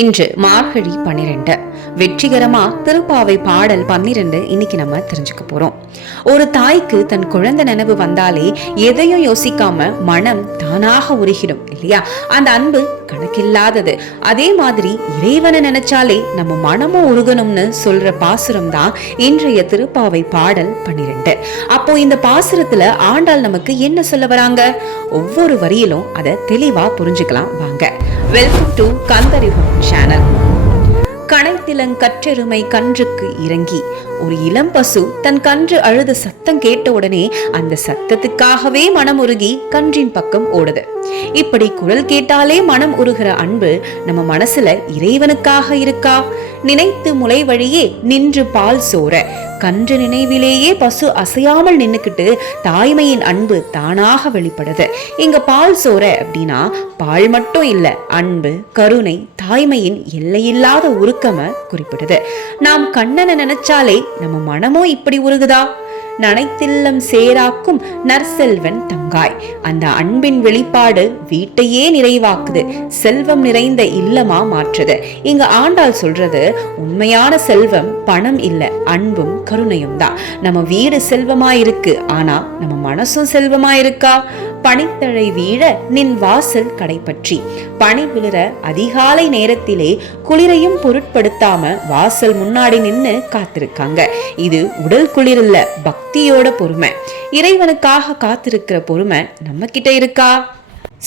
இன்று மார்கழி பன்னிரெண்டு. வெற்றிகரமா திருப்பாவை பாடல் பன்னிரெண்டு இன்னைக்கு நம்ம தெரிஞ்சுக்க போறோம். ஒரு தாய்க்கு தன் குழந்தை நினைவு வந்தாலே எதையும் யோசிக்காம மனம் தானாக உருகிடும் இல்லையா? அந்த அன்பு கணக்கில்லாதது. அதே மாதிரி இறைவனை நினைச்சாலே நம்ம மனமும் உருகணும்னு சொல்ற பாசுரம் தான் இன்றைய திருப்பாவை பாடல் பன்னிரெண்டு. அப்போ இந்த பாசுரத்துல ஆண்டாள் நமக்கு என்ன சொல்ல வராங்க? ஒவ்வொரு வரியிலும் அதை தெளிவா புரிஞ்சுக்கலாம். வாங்க. வெல்கம் டு கந்தரிவம் சேனல் கனைத்திலங்கற்றெருமை கன்றுக்கு இறங்கி. ஒரு இளம் பசு தன் கன்று அழுத சத்தம் கேட்ட உடனே அந்த சத்தத்துக்காகவே மனம் உருகி கன்றின் பக்கம் ஓடுது. இப்படி குரல் கேட்டாலே மனம் உருகிற அன்பு நம்ம மனசுல இறைவனுக்காக இருக்கா? நினைத்து முளை வழியே நின்று பால் சோர கன்று நினைவிலேயே பசு அசையாமல் நின்னுக்கிட்டு தாய்மையின் அன்பு தானாக வெளிப்படுது. இங்க பால் சோர அப்படின்னா பால் மட்டும் இல்ல அன்பு கருணை தாய்மையின் எல்லையில்லாத உருக்கம குறிப்பிடுது. நாம் கண்ணனை நினைச்சாலே நம்ம மனமும் இப்படி உருகுதா? நனைத்தில்லம் சேராக்கும் நற்செல்வன் தங்காய். அந்த அன்பின் வெளிப்பாடு வீட்டையே நிறைவாக்குது செல்வம் நிறைந்த இல்லமா மாற்றுது. இங்க ஆண்டாள் சொல்றது உண்மையான செல்வம் பணம் இல்ல அன்பும் கருணையும் தான் நம்ம வீடு செல்வமா இருக்கு ஆனா நம்ம மனசும் செல்வமா இருக்கா பனித்தழை வீழ நின் வாசல் கடைப்பற்றி பனி விழுற அதிகாலை நேரத்திலே குளிரையும் பொருட்படுத்தாம வாசல் முன்னாடி நின்னு காத்திருக்காங்க. இது உடல் குளிர் இல்ல பக்தியோட பொறுமை. இறைவனுக்காக காத்திருக்கிற பொறுமை நம்ம கிட்ட இருக்கா?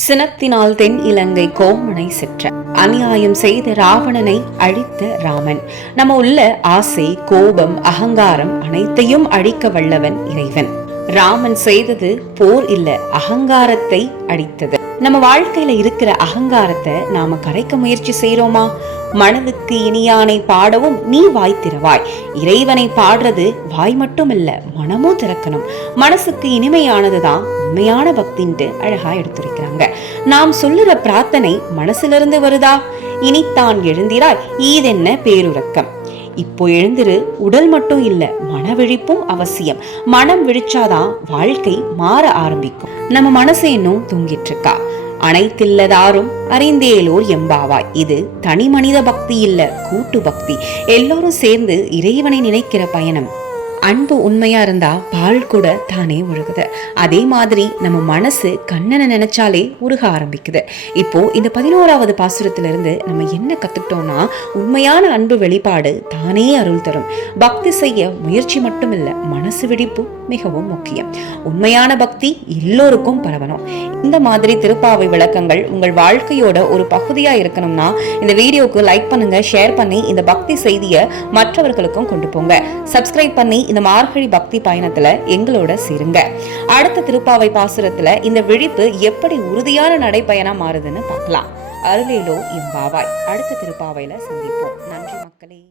சினத்தினால் தென் இலங்கை கோமனை செற்ற. அநியாயம் செய்த ராவணனை அழித்த ராமன். நம்ம உள்ள ஆசை கோபம் அகங்காரம் அனைத்தையும் அழிக்க வல்லவன் இறைவன். ராமன் செய்தது போர் இல்ல அகங்காரத்தை அடித்தது. நம்ம வாழ்க்கையில இருக்கிற அகங்காரத்தை நாம கரைக்க முயற்சி செய்யறோமா மனதுக்கு இனியானை பாடவும் நீ வாய் திறவாய். இறைவனை பாடுறது வாய் மட்டும் இல்ல மனமும் திறக்கணும். மனசுக்கு இனிமையானதுதான் உண்மையான பக்தின்ட்டு அழகா எடுத்துரைக்கிறாங்க. நாம் சொல்லுற பிரார்த்தனை மனசுல இருந்து வருதா? இனித்தான் எழுந்திராய் ஈதென்ன பேருறக்கம். இப்போ எழுந்திரு உடல் மட்டும் இல்ல மன விழிப்பும் அவசியம். மனம் விழிச்சாதான் வாழ்க்கை மாற ஆரம்பிக்கும். நம்ம மனசு இன்னும் தூங்கிட்டு இருக்கா அனைத்தில்லதாரும் அறிந்தேலோர் எம்பாவாய். இது தனி மனித பக்தி இல்ல கூட்டு பக்தி. எல்லோரும் சேர்ந்து இறைவனை நினைக்கிற பயணம். அன்பு உண்மையா இருந்தா பால் கூட தானே ஒழுகுது அதே மாதிரி நம்ம மனசு கண்ணனை நினைச்சாலே உருக ஆரம்பிக்குது. இப்போ இந்த பதினோராவது பாசுரத்திலிருந்து நம்ம என்ன கத்துக்கிட்டோம்னா உண்மையான அன்பு வெளிப்பாடு தானே அருள் தரும். பக்தி செய்ய முயற்சி மட்டும் இல்ல மனசு வெடிப்பு மிகவும் முக்கியம். உண்மையான பக்தி எல்லோருக்கும் பரவணும். இந்த மாதிரி திருப்பாவை விளக்கங்கள் உங்கள் வாழ்க்கையோட ஒரு பகுதியா இருக்கணும்னா இந்த வீடியோக்கு லைக் பண்ணுங்க ஷேர் பண்ணி இந்த பக்தி செய்தியை மற்றவர்களுக்கும் கொண்டு போங்க. சப்ஸ்கிரைப் பண்ணி இந்த மார்கழி பக்தி பயணத்துல எங்களோட சேருங்க. அடுத்த திருப்பாவை பாசுரத்துல இந்த விழிப்பு எப்படி உறுதியான நடைப்பயணம் மாறுதுன்னு பார்க்கலாம். அருளேலோ இம்பாவாய் அடுத்த திருப்பாவையில சந்திப்போம். நன்றி மக்களே.